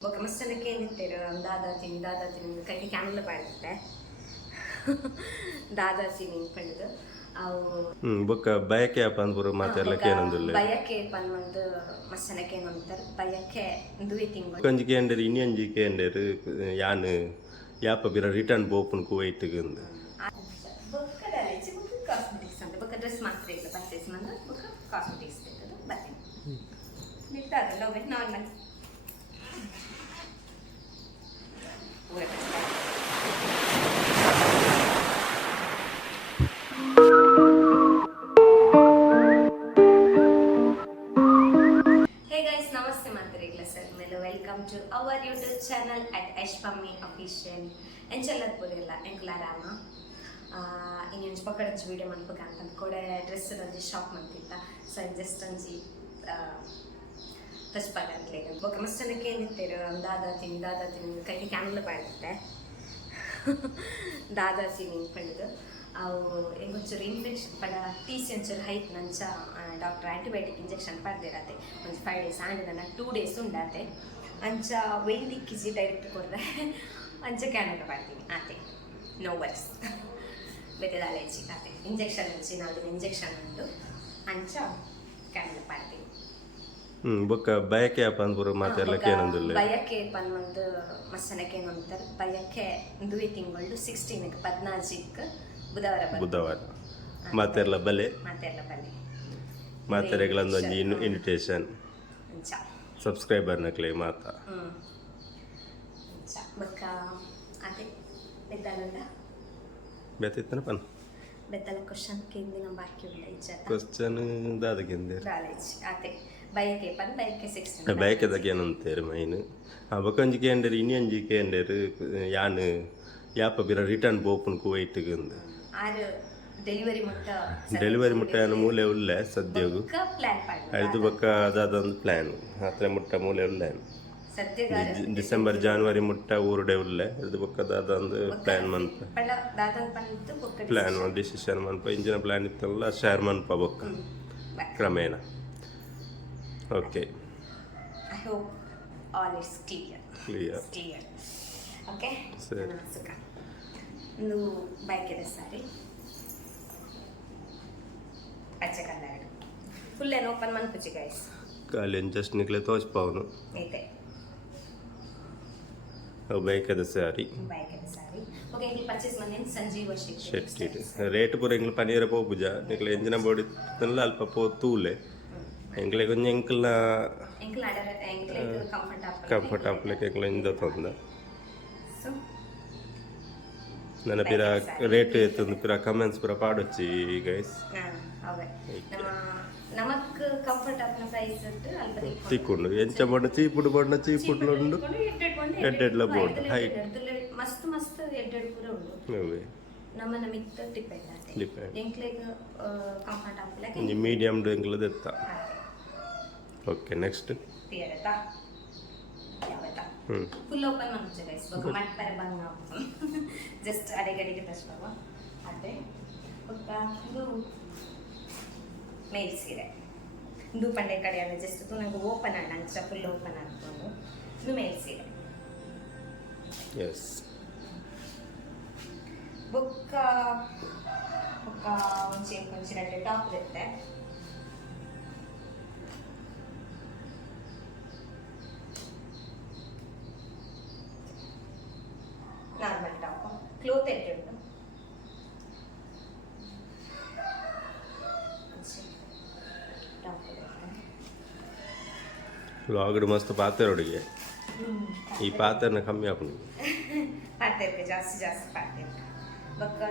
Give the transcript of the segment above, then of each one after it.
ఒక ಮಸ್ತನಕ್ಕೆ ಏನಿತ್ತೇರು ದಾದಾತಿನಿ ದಾದಾತಿನಿ ಕೈಗೆ ಕ್ಯಾನ್ಲ ಬಾಡುತ್ತೆ ದಾದಾತಿನಿ ಪಂಡು ಅವು ಹ್ಮ್ ಬೊಕ್ಕ ಬಯಕೆ ಅಪ್ಪ ಅಂದ್ಬರು ಮಾತಾಡ್ಲಿಕ್ಕೆ ಏನಂದಿಲ್ಲ ಬಯಕೆ ಪನ್ನೊಂದು ಮಸ್ತನಕ್ಕೆ ಏನಂತಾರೆ ಬಯಕೆ ದುವೆ ತಿಂಗಳು కొంచెం కేండరు ఇన్ని కేండరు యాన్ యాప బిర రిటర్న్ పోపును కువైట్కి ఉంది ಬೊಕ್ಕ ಡಲೇಜಿ ಬೊಕ್ಕ ಕಾಸ್ಮೆಟಿಕ್ಸ್ ಅಂತ ಬೊಕ್ಕ ಡ್ರೆಸ್ ಮಾತ್ರ ಇಲ್ಲ ಪರ್ಚೇಸ್ ಮಂದ ಬೊಕ್ಕ ಕಾಸ್ಮೆಟಿಕ್ಸ್ ತೆಗೆದು ಬರ್ತೀನಿ ಬಿಟ್ಟು ಅದೆಲ್ಲ ಹೋಗ್ಬೇಕು ನಾರ್ಮಲ್ ಮೇಲೆ welcome to our YouTube channel at Yashpammi official ಎಂಚೆಲ್ಲದ ಪೂರಿಲ್ಲ ಎಂಕ್ಲಾರಾಮ ಇನ್ನೊಂದು ಪಕ್ಕಡಚ್ಚು ವೀಡಿಯೋ ಮಾಡ್ಬೇಕು ಅಂತ ಕೂಡ ಡ್ರೆಸ್ ಒಂಜಿ ಶಾಪ್ ಮಾಡ್ತಿತ್ತ ಸೊ ಜಸ್ಟ್ ಒಂಜಿ ತಚ್ಪಾಗ ಅಂತಲೇ ಬೊಕ್ಕ ಮಸ್ತನಕ್ಕೆ ಏನಿತ್ತೇರು ದಾದಾ ತಿನ್ ದಾದಾ ತಿನ್ ಕೈಗೆ ಕ್ಯಾನ್ಲ ಬಾಡುತ್ತೆ ದಾದಾ ತಿನಿ ಪಂಡು ಅವು ಹೆಂಗೊಂಚೂರು ಇನ್ಫೆಕ್ಷನ್ ಪಡ ಟಿ ಸಿ ಒಂಚೂರು ಹೈಟ್ ನಂಚ ಡಾಕ್ಟರ್ ಆ್ಯಂಟಿಬಯೋಟಿಕ್ ಇಂಜೆಕ್ಷನ್ ಪಡೆದಿರತ್ತೆ. ಒಂದು ಫೈವ್ ಡೇಸ್ ಆಂಡ್ ನನ್ನ ಟೂ ಡೇಸ್ ಉಂಡಾತೆ. ಅಂಚ ವೆಯ್ಲಿ ಕಿಜಿ ಡೈರೆಕ್ಟ್ ಕೊಡ್ರೆ ಅಂಚ ಕ್ಯಾನಲ್ ಮಾಡ್ತೀನಿ ಆತೆ. ನೋ ವರ್ಸ್ ಬೆತ್ತದ ಅಲರ್ಜಿ ಆತೆ. ಇಂಜೆಕ್ಷನ್ ಹಚ್ಚಿ ನಾವು ಇಂಜೆಕ್ಷನ್ ಉಂಟು ಅಂಚ ಕ್ಯಾನಲ್ ಮಾಡ್ತೀನಿ. ಹ್ಮ್ ಬೊಕ್ಕ ಬಯಕೆ ಅಪ್ಪ ಅಂದ್ಬರು ಮಾತಾಡ್ಲಿಕ್ಕೆ ಏನಂದಿಲ್ಲ ಬಯಕೆ ಪನ್ನೊಂದು ಮಸನಕ್ಕೆ ಏನಂತಾರೆ ಬಯಕೆ ದುವೆ ತಿಂಗಳು ಸಿಕ್ಸ್ಟೀನ್ಗೆ ಪದ್ನಾಲ್ಕು ಬುಧವಾರ ಬುಧವಾರ. ಮಾತೆರ್ಲ ಬಲೆ. ಮಾತೆರ್ಲ ಬಲೆ. ಇನ್ವಿಟೇಷನ್ ಸಬ್ಸ್ಕ್ರೈಬರ್ ನಕ್ಲೆ ಮಾತ ಬೊಕ್ಕ ಪನ್ ಬೆತ್ತಲ ಕ್ವಶನ್ ಕೇಂದಿನ ಬಾಕಿ ಉಂಡ ಇಜ್ಜತ ಕ್ವಶನ್ ದಾದ ಕಾಲೇಜ್ ಅದೇ. ಬೈಕ್ ಪನ್ ಬೈಕ್ ಬೈಕ್ ಮೈನ್ ಒಂಜಿ ಕೇಂದ್ರ ಇನ್ನೊಂಜಿ ಕೇಂದ್ರ ಯಾಪ ಬಿರ ರಿಟರ್ನ್ போப்புன்னு குவைட்டுக்கு இருந்து ಡೆಲಿವರಿ ಮುಟ್ಟ ಮೂಲೆ ಉಳ್ಳೆ ಸದ್ಯಗು. ಐದು ಬೊಕ್ಕ ಅದಾದೊಂದು ಪ್ಲಾನ್ ಹತ್ರ ಮುಟ್ಟ ಮೂಲೆ ಉಳ್ಳೆ ಡಿಸೆಂಬರ್ ಜಾನ್ವರಿ ಮುಟ್ಟ ಊರುಡೆ ಉಳ್ಳೆ ಇದು ಬೊಕ್ಕದ ಅದೊಂದು ಪ್ಲಾನ್ ಮನ್ಪ ಪ್ಲ್ಯಾನ್ ಬೊಕ್ಕ ಡಿಸಿಷನ್ ಮನ್ಪ ಇಂಜಿನ ಪ್ಲಾನ್ ಇತ್ತಲ್ಲ ಶೇರ್ ಮನ್ಪ ಬೊಕ್ಕ. ಕ್ರಮೇಣ. Okay I hope all clear clear clear okay ಸರಿ. ಸುಖ ಒಂದು ಬೈಕ್ ಇದೆ ಸಾರಿ ಪಚ್ಚೆ ಕಲ್ಲರ್ ಫುಲ್ ಏನು ಓಪನ್ ಮನ್ಪುಚ್ಚಿ ಗೈಸ್ ಖಾಲಿ ಜಸ್ಟ್ ನಿಕ್ಲೆ ತೋಚ್ಪಾವನು ಐತೆ ಅವು ಬೇಕದ ಸ್ಯಾರಿ ಬೈಕ್ ಇದೆ ಸಾರಿ ಓಕೆ ಇಲ್ಲಿ ಪರ್ಚೇಸ್ ಮಂದಿ ಸಂಜೀವ ಶೆಟ್ಟಿ ರೇಟ್ ಪೂರ ಎಂಗ್ಲ ಪನೀರ ಪೋಪುಜ ನಿಕ್ಲೆ ಎಂಜಿನ ಬೋಡಿ ಅಲ್ಪ ಪೋ ತೂಲೆ ಎಂಗ್ಲೆ ಕೊಂಚ ಎಂಕ್ಲ ಎಂಕ್ಲ ಆಡರ್ ಎಂಕ್ಲ ಕಂಫರ್ಟಬಲ್ ಕಂಫರ್ಟಬಲ್ ಎಂಕ್ಲ ಇಂದ ತೊಂದ ಸೊ ನನ್ನ ಪಿರ ರೇಟ್ ಎತ್ತೊಂದು ಪಿರ ಕಮೆಂಟ್ಸ್ ಪೂರ ಪಾಡೊಚ್ಚಿ ಗೈಸ್ ಅವೇ ನಮ್ಮ ನಮಕ್ ಕಂಫರ್ಟ್ ಆಪ್ನ ಪ್ರೈಸ್ ಇಟ್ಟು ಅಲ್ಪ ತಿಕ್ಕೊಂಡು ಎಂಚ ಬಣ್ಣ ಚೀಪುಡು ಬಣ್ಣ ಚೀಪುಡ್ಲು ಉಂಡು ಎಡ್ಡೆಡ್ಲ ಬೋರ್ಡ್ ಹೈಟ್ ಮಸ್ತ್ ಮಸ್ತ್ ಎಡ್ಡೆಡ್ ಪೂರ ಉಂಡು ಅವೇ ನಮ್ಮನ್ನ ಮಿತ್ತ ಡಿಪೆಂಡ್ ಆತೆ Depend. ಎಂಕ್ಲೆಗ್ ಕಂಫರ್ಟ್ ಆಪಲೆ ಒಂಜಿ ಮೀಡಿಯಮ್ ಎಂಕ್ಲದ ಎತ್ತ ಓಕೆ ನೆಕ್ಸ್ಟ್ ತೀರತಾ ಯಾವತ್ತಾ ಹ್ಞೂ ಫುಲ್ ಓಪನ್ ಮಾಡ್ತಾರೆ ಗೈಸ್ ಇವಾಗ ಮಾಡ್ತಾರೆ ಬಂದು ನಾವು ಜಸ್ಟ್ ಅಡೆಗಡೆಗೆ ತರಿಸುವಾಗ ಅದೇ ಒಬ್ಬ ಇದು ಮೇಲ್ ಸೀರೆ ಇದು ಪಂಡೆ ಕಡೆ ಅಲ್ಲ ಜಸ್ಟ್ ಇದು ನಂಗೆ ಓಪನ್ ಆಗ ಅಂಚ ಫುಲ್ ಓಪನ್ ಆಗ್ಬೋದು ಇದು ಮೇಲ್ ಸೀರೆ ಬೊಕ್ಕ ಬೊಕ್ಕ ಒಂಚೆ ಒಂಚೆ ಟಾಪ್ ಇರುತ್ತೆ ಕ್ಲೋತ್ ಎಟ್ಟು ಉಂಟು ಟಾಪ್ ಇರುತ್ತೆ ಲಾಗಡ್ ಮಸ್ತ್ ಪಾತೆರೊಡಿಗೆ ಈ ಪಾತ್ರನ ಕಮ್ಮಿ ಆಪುಂಡು ಪಾತ್ರ ಜಾಸ್ತಿ ಜಾಸ್ತಿ ಪಾತ್ರೆ ಬೊಕ್ಕ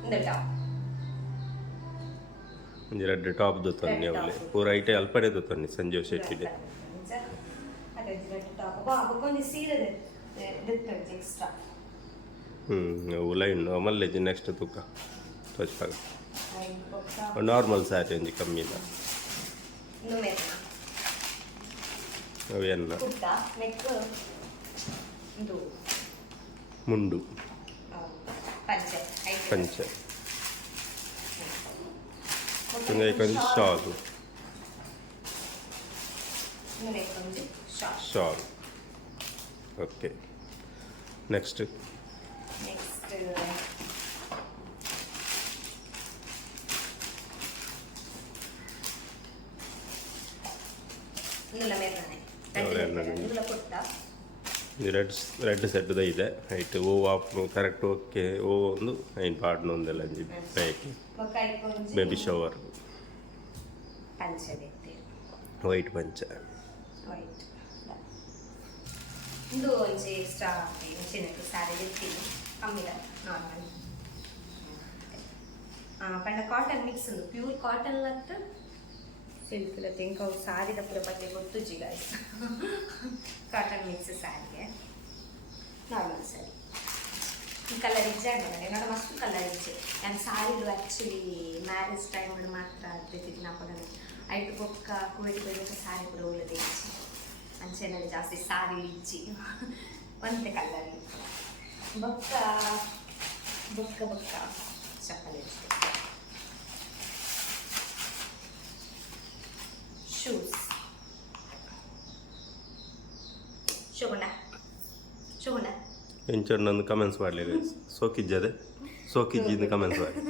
ಇಂದ ಟಾಪ್ ಒಂಜಿ ರೆಡ್ ಟಾಪ್ ದೊತ್ತೊನ್ನಿ ತನ್ನಿ top. ಪೂರ ಐಟೆ ಅಲ್ಪಡೆ ದೊತ್ತೊನ್ನಿ ಸಂಜೀವ್ ಶೆಟ್ಟಿಡೆ ಅದೇ ರೆಡ್ ಟಾಪ್ ಬಾ ಬೊಕ್ಕೊಂದು ಸೀರೆ ದಿತ್ತು ಎಕ್ಸ್ಟ್ರಾ ಹ್ಞೂ ಅವು ಲೈನ್ ಮಲ್ಲೆಜಿ ನೆಕ್ಸ್ಟ್ ತೂಕ ತೋಚ್ಪಾಗ ಬೊಕ್ಕ ನಾರ್ಮಲ್ ಸ್ಯಾರಿ ಒಂಜಿ ಕಮ್ಮಿ ಮೇಲ್ನ? ಅವೇನ ಕುರ್ತ ನೆಕ್ ಇದು? ಮುಂಡು. ಪಂಚೆ ಐತೆ. ಪಂಚೆ. ಶಾಲು ಒಂದು okay next ನೆಕ್ಸ್ಟ್ ఇందులో మెర్రనే మెర్రనే. ఇందులో పుట్ట ಇದು ರೆಡ್ ರೆಡ್ ಸೆಟ್ದ ಇದೆ ಐಟ್ ಓ ಆಪ್ ಕರೆಕ್ಟ್ ಓಕೆ ಓ ಒಂದು ಐನ್ ಪಾಡ್ನ ಒಂದೆಲ್ಲ ಬ್ಯಾಕಿ ఒక కొంచెం ಬೇಬಿ ಶವರ್ పంచదెత్తి ವೈಟ್ ಪಂಚ వైట్ ಇದು ಒಂಚಿ ಎಕ್ಸ್ಟ್ರಾ ಚಿನ್ನಕ್ಕೆ ಸ್ಯಾರಿ ಎತ್ತೀನಿ ಕಮ್ಮಿದ ನಾರ್ಮಲ್ ಪಂಡ ಕಾಟನ್ ಮಿಕ್ಸ್ ಉಂಡು ಪ್ಯೂರ್ ಕಾಟನ್ ಲತ್ ಸಿಲ್ಕ್ ಲತ್ ಇಂಕ ಅವು ಸಾರಿದ ಪೂರ ಬಟ್ಟೆ ಗೊತ್ತು ಗಾಯ್ಸ್ ಕಾಟನ್ ಮಿಕ್ಸ್ ಸ್ಯಾರಿಗೆ ನಾರ್ಮಲ್ ಸ್ಯಾರಿ ಈ ಕಲರ್ ಇಜ್ಜೆ ಅಂಗಡಿ ನೋಡ ಮಸ್ತ್ ಕಲರ್ ಇಜ್ಜೆ ನಾನು ಸಾರಿಲು ಆ್ಯಕ್ಚುಲಿ ಮ್ಯಾರೇಜ್ ಟೈಮ್ ಮಾತ್ರ ಆಗ್ತೈತಿ ನಾಪಡ ಐಟು ಬೊಕ್ಕ ಕುವೆಟ್ ಕುವೆಟ್ ಸಾರಿ ಕೂಡ ಒಳ್ಳೆದು ಇಚ್ಚಿ ಅಂಚೆನಲ್ಲಿ ಜಾಸ್ತಿ ಸಾರಿ ಇಚ್ಚಿ ಒಂದೇ ಕಲರ್ ಬೊಕ್ಕ ಬೊಕ್ಕ ಬೊಕ್ಕ ಚಪ್ಪಲಿ ಶೂಸ್ ಶೂಸ್ ಶುಗುಣ ಶುಗುಂಡ ನಂದು ಕಮೆಂಟ್ಸ್ ಮಾಡಲಿ ಸೋಕಿಜ್ಜದೆ ಸೋಕಿಜ್ಜಿಂದ ಕಮೆಂಟ್ಸ್ ಮಾಡಿ.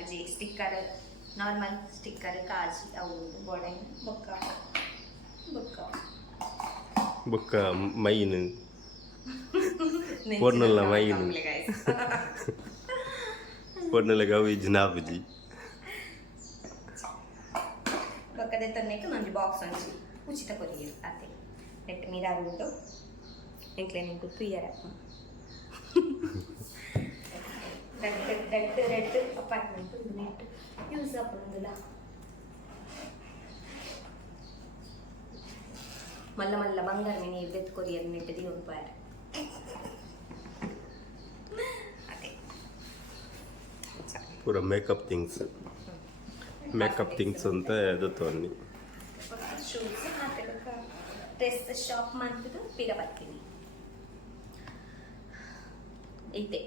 ಪಚ್ಪಾಯ ಅಪ್ಪಜಿ ಸ್ಟಿಕ್ಕರ್ ನಾರ್ಮಲ್ ಸ್ಟಿಕ್ಕರ್ ಕಾಜಿ ಅವು ಗೋಡೆ ಬೊಕ್ಕ ಬೊಕ್ಕ ಬೊಕ್ಕ ಮೈನ್ ಪೊರ್ನಲ್ಲ ಮೈನು. ಪೊರ್ನೆಲ್ಲ ಗವಿಜ್ ನಾಬುಜಿ ಪಕ್ಕದ ತನ್ನಕ್ಕೆ ನಂಜು ಬಾಕ್ಸ್ ಒಂಜಿ ಉಚಿತ ಕೊರಿಯರು ಅತ್ತೆ ನೆಟ್ ಮಿರಾರ್ ಉಂಟು ಎಂಕ್ಲೆ ನಿಂಕು ತುಯ್ಯರ red red red apartment net use ಅಪ್ಪಂದುಲ ಮಲ್ಲ ಮಲ್ಲ ಬಂಗಾರ ಮಿನಿ ಬೆತ್ ಕೊರಿಯರ್ ನೆಟ್ ದಿ ಒಂದು ಪಾರ ಅದೇ ಪೂರ ಮೇಕಪ್ ಥಿಂಗ್ಸ್ ಮೇಕಪ್ ಥಿಂಗ್ಸ್ ಅಂತ ಅದು ತೊನ್ನಿ ಶೂಸ್ ಮತ್ತೆ ಡ್ರೆಸ್ ಶಾಪ್ ಮಾಡ್ತಿದ್ದು ಪೀರ ಬರ್ತೀನಿ ಈತೆ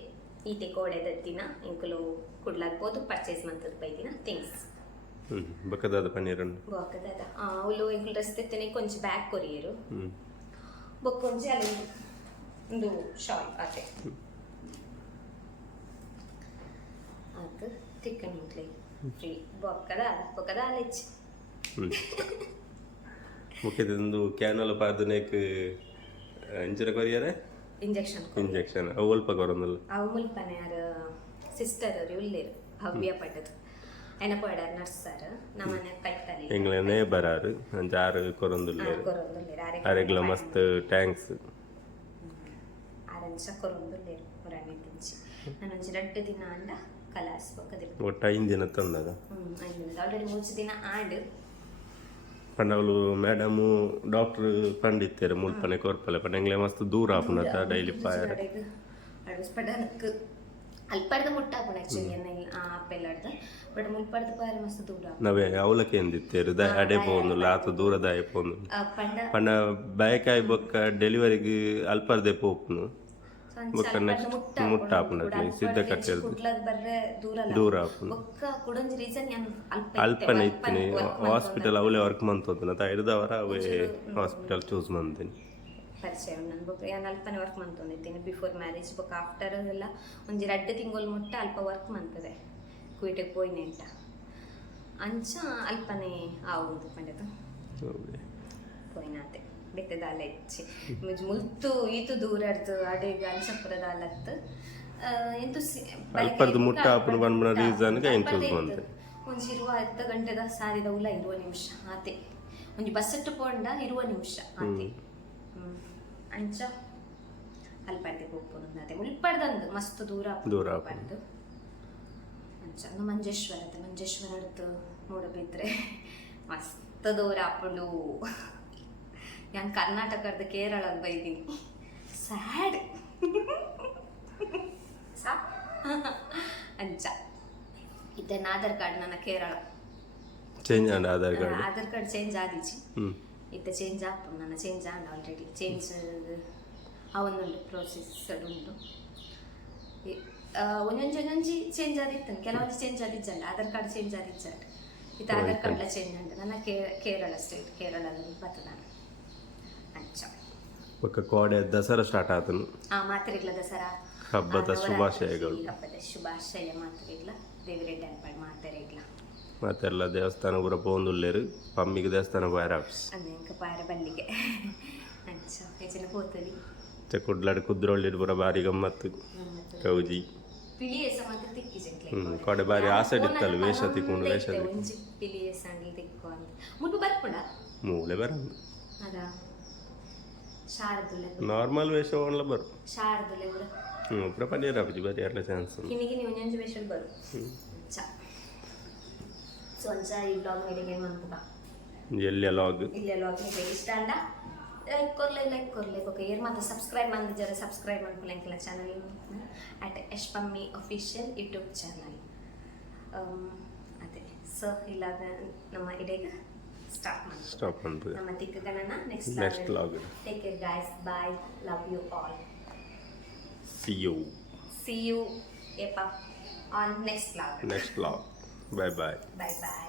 ಈತೆ ಕೋಡೆ ದತ್ತಿನ ಇಂಕುಲು ಕುಡ್ಲಾಗ್ಬೋದು ಪರ್ಚೇಸ್ ಮಾಡ್ತದ ಬೈದಿನ ಥಿಂಗ್ಸ್ ಬಕದಾದ ಬಕ್ಕದಾದ ಪನ್ನೀರನ್ನು. ಬಾಕದ ಅವಳು ಇಂಕುಲು ರಸ್ತೆ ತೆನೆ ಕೊಂಚ ಬ್ಯಾಗ್ ಕೊರಿಯರು. ಬೊಕ್ಕೊಂಜಿ ಅಲ್ಲಿ ಒಂದು ಶಾಲ್ ಅದೇ ಅದು ತಿಕ್ಕನ್ ಮುಟ್ಲಿ ಫ್ರೀ ಬೊಕ್ಕದ ಬೊಕ್ಕದ ಅಲೆಚ್ ಮುಖ್ಯದೊಂದು ಕ್ಯಾನಲ್ ಪಾದನೆಕ್ ಅಂಜರ ಕೊರಿಯರೆ? ಇಂಜೆಕ್ಷನ್ ಇಂಜೆಕ್ಷನ್ ಅವಲ್ಪ ಕೊರೊಂದಲ್ಲ ಅವು ಮುಲ್ಪನೆ ಯಾರ ಸಿಸ್ಟರ್ ಅವರು ಉಳ್ಳೇರು ಭವ್ಯ ಪಟ್ಟದು ಎನ್ನ ಪಡಾರ ನರ್ಸರ್ ನಮ್ಮನೆ ಕೈತಲಿ ಎಂಗ್ಲ ನೇಬರ್ ಆರು ಕೊರೊಂದುಲ್ಲೇರು ಕೊರೊಂದುಲ್ಲೇರು ಅರೆಗ್ಲ ಮಸ್ತ್ ಟ್ಯಾಂಕ್ಸ್ ಆರಂಚ ಕೊರೊಂದುಲ್ಲೇರು ಹೊರನೆ ತಿಂಚಿ ನಾನು ಒಂಜಿ ರಡ್ಡು ದಿನ ಅಂಡ ಕಲಾಸ್ ಬೊಕ್ಕ ಒಟ್ಟು ಐದು ದಿನ ತಂದಾಗ? ಹ್ಞೂ ಐದು ಆಲ್ರೆಡಿ ಮೂರು ದಿನ ಆಡ್. ಪಂಡವಲು ಮೇಡಮು ಡಾಕ್ಟರ್ ಪಂಡಿತ್ತೇರು ಮುಲ್ಪನೆ ಕೊರ್ಪಲೆ ಪಂಡ ಎಂಗ್ಲೆ ಮಸ್ತ್ ದೂರ ಆಪುನತ ಡೈಲಿ ಪಾಯರ. ಅಲ್ಪಡ್ದ ಮುಟ್ಟಾಪುಣ ಆಕ್ಚುಲಿ ಎನ್ನ ಆ ಅಪ್ಪೆಲ್ಲಾಡ್ದ ಬಟ್ ಮುಲ್ಪಡ್ದ ಪಾರ ಮಸ್ತ್ ದೂರ ನವೆ ಅವಲಕ್ಕೆ ಎಂದಿತ್ತೇರು ದ ಅಡೆ ಪೋನು ಲಾತು ದೂರ ದಾಯ ಪೋನು ಪಂಡ ಪಂಡ ಬಯಕಾಯಿ ಬೊಕ್ಕ ಡೆಲಿವರಿಗೆ ಅಲ್ಪರ್ದೆ ಪೋಪುನು. ಮುಟ್ಟ ಆಪುನಟ್ಲಿ ಸಿದ್ಧ ಕಟ್ಟಿರ್ದು ದೂರ ಅಲ್ಪನೆ ಇತ್ತೀನಿ. ಹಾಸ್ಪಿಟಲ್ ಅವಳೆ ವರ್ಕ್ ಮಂತೋದಿನ ತ ಹಿಡ್ದವರ ಅವೇ ಹಾಸ್ಪಿಟಲ್ ಚೂಸ್ ಮಂತೀನಿ ಪರಿಚಯ ನಾನು ಬೊಕ್ಕ ಯಾನ್ ಅಲ್ಪನೆ ವರ್ಕ್ ಮಂತೊಂದಿದ್ದೀನಿ ಬಿಫೋರ್ ಮ್ಯಾರೇಜ್ ಬೊಕ್ಕ ಆಫ್ಟರ್ ಎಲ್ಲ ಒಂಜಿ ರಡ್ಡು ತಿಂಗಳು ಮುಟ್ಟ ಅಲ್ಪ ವರ್ಕ್ ಮಂತದೆ ಕುಯಿಟಕ್ಕೆ ಪೋಯ್ನೆ ಅಂತ. ಅಂಚ ಅಲ್ಪನೆ ಆವುದು ಪಂಡದು ಪೋಯ್ನಾತೆ. ಬೆತ್ತದ ದಾಲ ಹೆಚ್ಚಿ ಮುಲ್ತು ಈತು ದೂರಡ್ದು ಅಡೆಗ ಅಂಚಪುರದ ಅಲ್ಲತ್ತು ಎಂತು ಅಲ್ಪರ್ದು ಮುಟ್ಟ ಆಪುನು ಪನ್ಪುನ ರೀಸನ್ಗೆ ಎಂತು. ಒಂಜಿ ಇರುವ ಅರ್ಧ ಗಂಟೆದ ಸಾರಿದ ಉಲ ಇರುವ ನಿಮಿಷ ಆತೆ. ಒಂಜಿ ಬಸ್ಸಟ್ಟು ಪೋಂಡ ಇರುವ ನಿಮಿಷ ಆತೆ. ಅಂಚ. ಅಲ್ಪಡ್ದೆ ಹೋಗ್ಬೋದು ಅದೇ ಮುಲ್ಪಡ್ದಂದು ಮಸ್ತ್ ದೂರ ದೂರ ಆಪುಂಡು. ಪಡ್ದು ಅಂಚ. ಅಂದು ಮಂಜೇಶ್ವರದ ಮಂಜೇಶ್ವರದ್ದು ಮೂಡಬಿದ್ರೆ ಮಸ್ತ್ ದೂರ ಆಪುಂಡು. ನಾನು ಕರ್ನಾಟಕದ ಕೇರಳಕ್ಕೆ ಬೈದೀನಿ ಸ್ಯಾಡ್ ಸಾ? ಅಂಚ. ಇದನ್ನ ಆಧಾರ್ ಕಾರ್ಡ್ ನನ್ನ Kerala. Change and Aadhaar card Aadhaar card change ಆದಿಚ್ಚಿ ಇತ್ತ ಚೇಂಜ್ ಆಪು ನನ್ನ ಚೇಂಜ್ ಆಂಡ್ ಆಲ್ರೆಡಿ ಚೇಂಜ್ ಅವನ್ನೊಂದು ಪ್ರೋಸೆಸ್ ಉಂಟು. ಒಂದೊಂದು ಒಂದೊಂದು ಚೇಂಜ್ ಆದಿತ್ತು ಕೆಲವೊಂದು ಚೇಂಜ್ ಆದಿಚ್ಚಂಡು ಆಧಾರ್ ಕಾರ್ಡ್ ಚೇಂಜ್ ಆದಿಚ್ಚಂಡು ಇತ್ತ ಆಧಾರ್ ಕಾರ್ಡ್ ಚೇಂಜ್ ಉಂಟು. ನನ್ನ ಕೇರಳ ಸ್ಟೇಟ್ ಕೇರಳದಲ್ಲಿ ಬರ್ತದೆ. ಒಕ್ಕಕೋಡೆ ದಸರಾ ಸ್ಟಾರ್ಟ್ ಆತನು ಆ ಮಾತ್ರೆಗಳ ದಸರಾ ಹಬ್ಬದ ಶುಭಾಶಯಗಳು ಹಬ್ಬದ ಶುಭಾಶಯ ಮಾತ್ರ ಮಾತ್ರೆಗಳ ದೇವರೇ ಡೆಂಪಲ್ ಮಾತ್ರೆಗಳ ಮಾತೆಲ್ಲ ದೇವಸ್ಥಾನ ಪೂರ ಪೋಂದುಲ್ಲೇರು ಪಮ್ಮಿಗೆ ದೇವಸ್ಥಾನ ಪಾಯರ ಆಫೀಸ್ ಅಂದೆಂಕ ಪಾಯರ ಬಲ್ಲಿಗೆ ಅಚ್ಚಾ ಹೆಚ್ಚಿನ ಹೋತಲಿ ಕುಡ್ಲಾಡಿ ಕುದ್ರೊಳ್ಳಿರು ಪೂರ ಬಾರಿ ಗಮ್ಮತ್ತು ಕೌಜಿ ಕಡೆ ಬಾರಿ ಆಸೆ ಇತ್ತಲ್ಲ ವೇಷ ತಿಕ್ಕೊಂಡು ವೇಷ ಮೂಲೆ ಬರಂದು ಶಾರದುಲೆ ನಾರ್ಮಲ್ ವೇಷ ಒಳ್ಳ ಬರು ಶಾರದುಲೆ ಕೂಡ ಹ್ಞೂ ಪೂರ ಪನ್ನೀರಾಪಜಿ ಬರೀ ಎಲ್ಲ ಚಾನ್ಸ್ ಕಿನಿ ಕಿನಿ ಒಂಜೊಂಜಿ ವೇಷಲ್ ಬರು ಅಂಚ ಸೊ ಅಂಚ ಈ ಬ್ಲಾಗ್ ಮೀಡಿಗೆ ಮನ್ಪುಗ ಎಲ್ಲಿ ಲಾಗ್ ಇಲ್ಲೇ ಲಾಗ್ ನಿಮಗೆ ಇಷ್ಟ ಅಂಡ ಲೈಕ್ ಕೊರ್ಲೆ ಲೈಕ್ ಕೊರ್ಲೆ ಓಕೆ ಏರ್ ಮಾತ್ರ ಸಬ್ಸ್ಕ್ರೈಬ್ ಮಾಡಿದ ಜರ subscribe ಮಾಡ್ಕೊಳಂಗಿಲ್ಲ channel at Esh Pammi official YouTube channel ಅದೇ ಸೊ ಇಲ್ಲಾದ ನಮ್ಮ ಇಡೀಗ ಸ್ಟಾರ್ಟ್ ಮಾಡಿ ಸ್ಟಾಪ್ ಅಂತ ನಮ್ಮ ತಿಕ್ಕಗಣನ next Next vlog. Take care guys bye love you all see you see you ಏಪ on next vlog next vlog bye bye bye bye